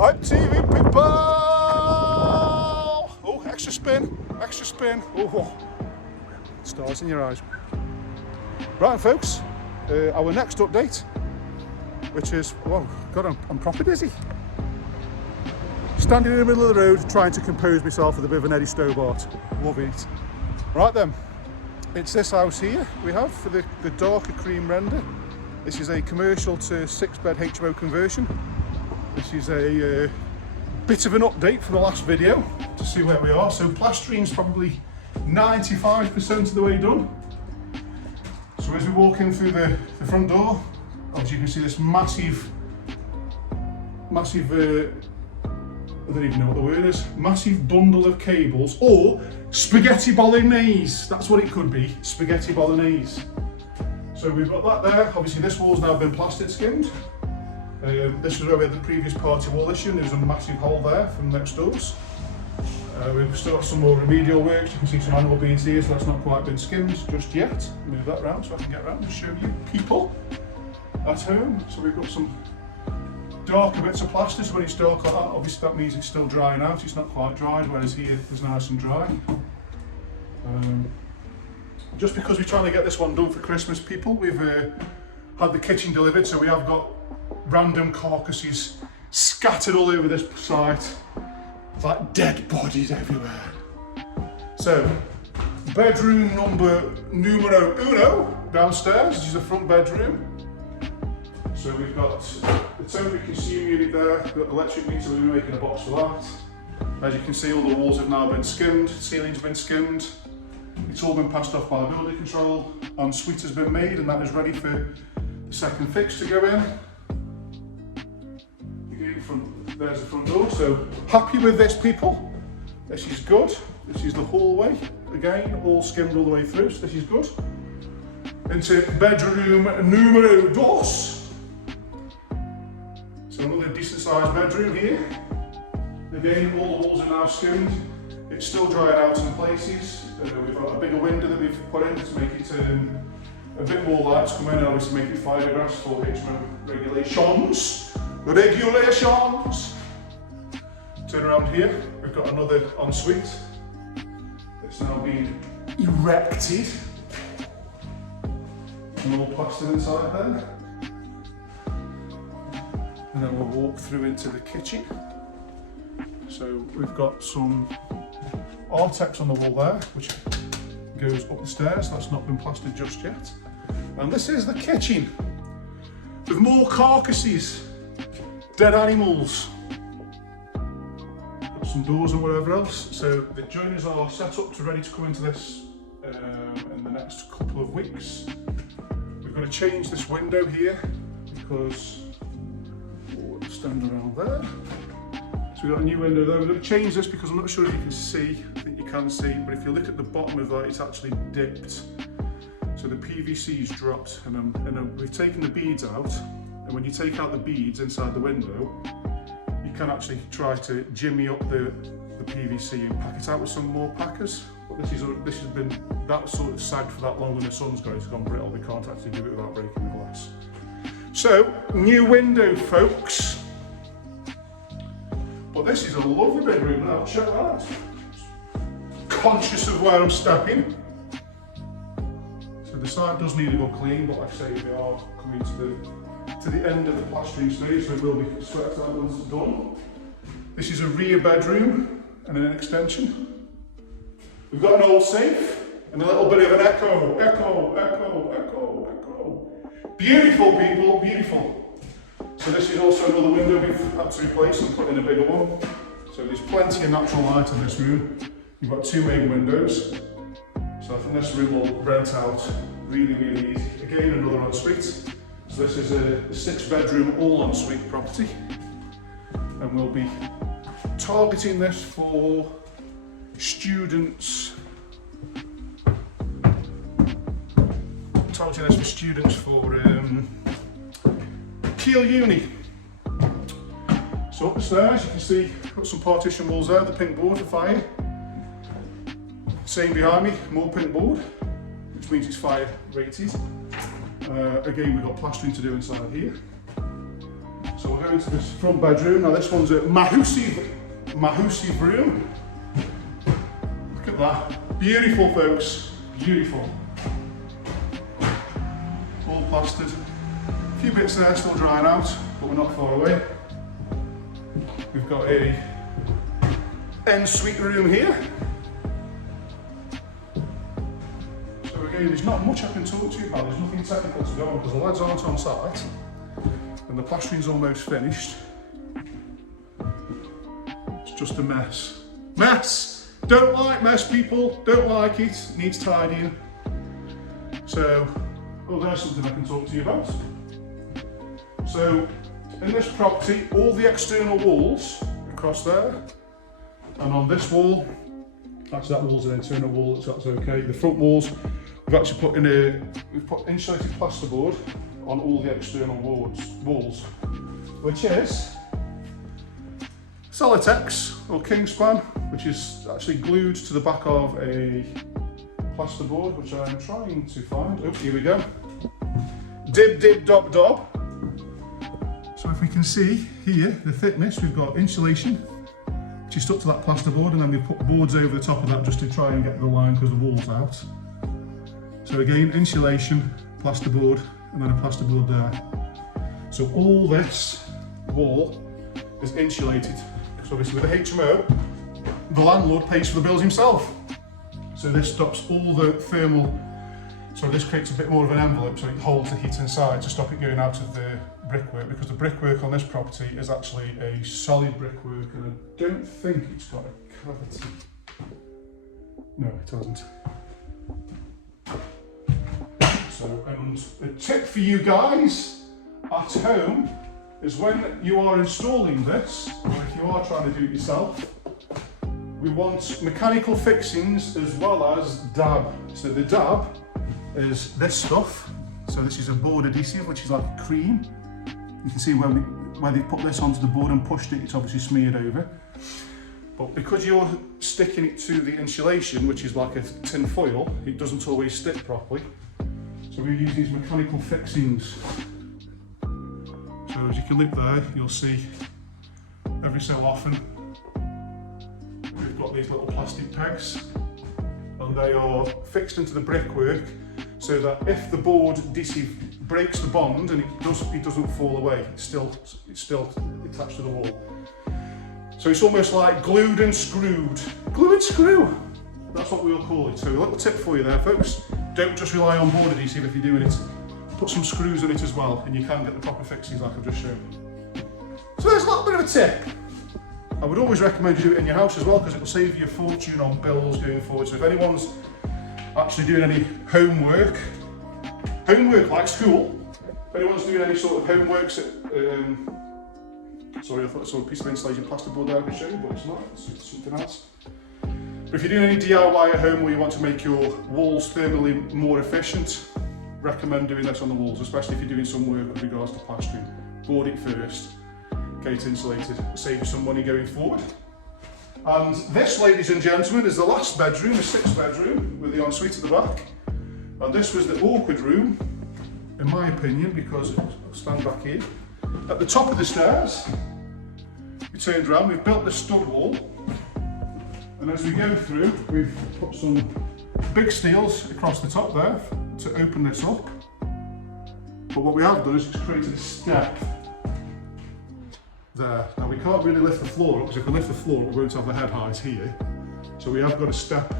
Hi TV people! Oh, extra spin, extra spin. Oh, stars in your eyes. Right folks, our next update, which is, well, God, I'm proper dizzy. Standing in the middle of the road trying to compose myself with a bit of an Eddie Stobart. Loving it. Right then, it's this house here we have for the darker cream render. This is a commercial to 6-bed HMO conversion. This is a bit of an update from the last video to see where we are. So plastering's probably 95% of the way done. So as we walk in through the front door, as you can see, this massive, I don't even know what the word is, massive bundle of cables, or spaghetti bolognese. That's what it could be, spaghetti bolognese. So we've got that there. Obviously this wall's now been plastic skimmed. This was where we had the previous party wall issue, and there's a massive hole there from next doors. We've still got some more remedial works. You can see some animal beans here, so that's not quite been skimmed just yet. Move that around so I can get around and show you people at home. So we've got some darker bits of plaster, so when it's dark like that, obviously that means it's still drying out. It's not quite dried, whereas here it's nice and dry. Just because we're trying to get this one done for Christmas, people, we've had the kitchen delivered, so we have got random carcasses scattered all over this site. It's like dead bodies everywhere. So, bedroom numero uno downstairs. This is the front bedroom. So we've got the temporary consumer unit there, we've got the electric meter, we're making a box for that. As you can see, all the walls have now been skimmed, ceilings have been skimmed. It's all been passed off by the building control. Ensuite has been made, and that is ready for the second fix to go in. There's the front door, so happy with this, people. This is good. This is the hallway, again, all skimmed all the way through, so this is good. Into bedroom numero dos. So another decent sized bedroom here. Again, all the walls are now skimmed. It's still drying out in places. We've got a bigger window that we've put in to make it a bit more light to come in, and obviously make it fiberglass for HMO regulations. Regulations! Turn around here, we've got another ensuite that's now being erected. And all plastered inside there. And then we'll walk through into the kitchen. So we've got some Artex on the wall there, which goes up the stairs. That's not been plastered just yet. And this is the kitchen with more carcasses, dead animals, got some doors and whatever else. So the joiners are set up to ready to come into this in the next couple of weeks. We've got to change this window here because we'll stand around there. So we've got a new window there. We're going to change this because I'm not sure if you can see. I think you can see, but if you look at the bottom of that, it's actually dipped. So the PVC's dropped, and we've taken the beads out. And when you take out the beads inside the window, you can actually try to jimmy up the PVC and pack it out with some more packers. But this has been that sort of sagged for that long, and the sun's got it, it's gone brittle. We can't actually do it without breaking the glass. So, new window, folks. But this is a lovely bedroom now, check that out. Conscious of where I'm stepping. So the site does need a good clean, but like I say, we are coming to the end of the plastering stage, so it will be swept out once it's done. This is a rear bedroom and an extension. We've got an old safe and a little bit of an echo. Beautiful, people, beautiful. So this is also another window we've had to replace and put in a bigger one. So there's plenty of natural light in this room. You've got two main windows. So I think this room will rent out really, really easy. Again, another ensuite. So this is a 6-bedroom all ensuite property. And we'll be targeting this for students. For Kiel Uni. So up the stairs, you can see got some partition walls there, the pink board for fire. Same behind me, more pink board, which means it's fire rated. Again, we've got plastering to do inside here. So we'll go into this front bedroom. Now this one's a Mahusi room. Look at that. Beautiful, folks. Beautiful. All plastered. A few bits there still drying out, but we're not far away. We've got a ensuite room here. So again, there's not much I can talk to you about. There's nothing technical to go on because the lads aren't on site and the plastering's almost finished. It's just a mess. Mess! Don't like mess, people. Don't like it. It needs tidying. So, well, there's something I can talk to you about. So, in this property, all the external walls across there, and on this wall, actually that wall's an internal wall, so that's okay. The front walls, we've actually put we've put insulated plasterboard on all the external walls, which is Celotex or Kingspan, which is actually glued to the back of a plasterboard, which I'm trying to find. Oh, here we go. Dib, dib, dob, dob. So if we can see here, the thickness, we've got insulation, which is stuck to that plasterboard, and then we've put boards over the top of that just to try and get the line because the wall's out. So again, insulation, plasterboard, and then a plasterboard there. So all this wall is insulated. So obviously with the HMO, the landlord pays for the bills himself. So this stops all the thermal, so this creates a bit more of an envelope so it holds the heat inside to stop it going out of the brickwork, because the brickwork on this property is actually a solid brickwork and I don't think it's got a cavity. No, it hasn't. So, and a tip for you guys at home is when you are installing this, or if you are trying to do it yourself, we want mechanical fixings as well as dab. So the dab is this stuff. So this is a board adhesive, which is like a cream. You can see where they put this onto the board and pushed it, it's obviously smeared over. But because you're sticking it to the insulation, which is like a tin foil, it doesn't always stick properly. So we use these mechanical fixings. So as you can look there, you'll see every so often we've got these little plastic pegs, and they are fixed into the brickwork so that if the board adhesive breaks the bond and it doesn't fall away, it's still attached to the wall. So it's almost like glued and screwed. Glue and screw! That's what we'll call it. So a little tip for you there, folks. Don't just rely on board adhesive if you're doing it. Put some screws in it as well, and you can get the proper fixings like I've just shown. So there's a little bit of a tip. I would always recommend you do it in your house as well, because it will save you a fortune on bills going forward. So if anyone's actually doing any homework like school, if anyone's doing any sort of homeworks at, sorry, I thought I saw a piece of insulation plasterboard there I could show you, but it's not, it's something else. But if you're doing any DIY at home where you want to make your walls thermally more efficient, recommend doing this on the walls, especially if you're doing some work with regards to plastering. Board it first, get it insulated, save you some money going forward. And this, ladies and gentlemen, is the last bedroom, the 6th bedroom, with the ensuite at the back. And this was the awkward room, in my opinion, because, I'll stand back here, at the top of the stairs, we turned around, we've built this stud wall, and as we go through, we've put some big steels across the top there to open this up. But what we have done is it's created a step there. Now we can't really lift the floor up, because if we lift the floor up, we won't have the head height here. So we have got a step.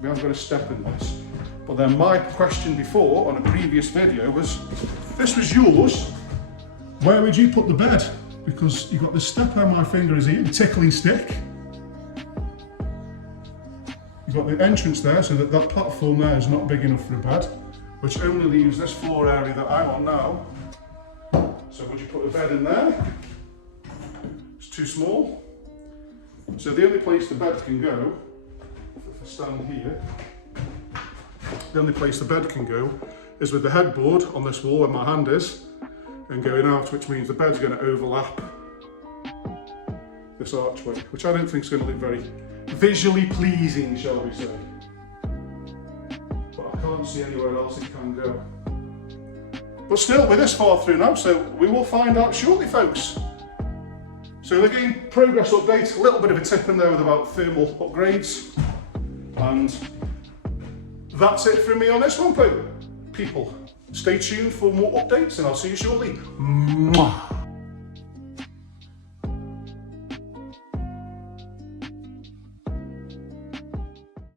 We have got a step in this. But then my question before on a previous video was, if this was yours, where would you put the bed? Because you've got the step where my finger is here, the tickling stick. You've got the entrance there, so that that platform there is not big enough for a bed, which only leaves this floor area that I'm on now. So would you put a bed in there? It's too small. So the only place the bed can go, if I stand here, the only place the bed can go is with the headboard on this wall where my hand is, and going out, which means the bed's going to overlap this archway, which I don't think is going to look very visually pleasing, shall we say. But I can't see anywhere else it can go. But still, we're this far through now, so we will find out shortly, folks. So again, progress update, a little bit of a tip in there with about thermal upgrades. And that's it from me on this one, people. Stay tuned for more updates and I'll see you shortly. Mwah.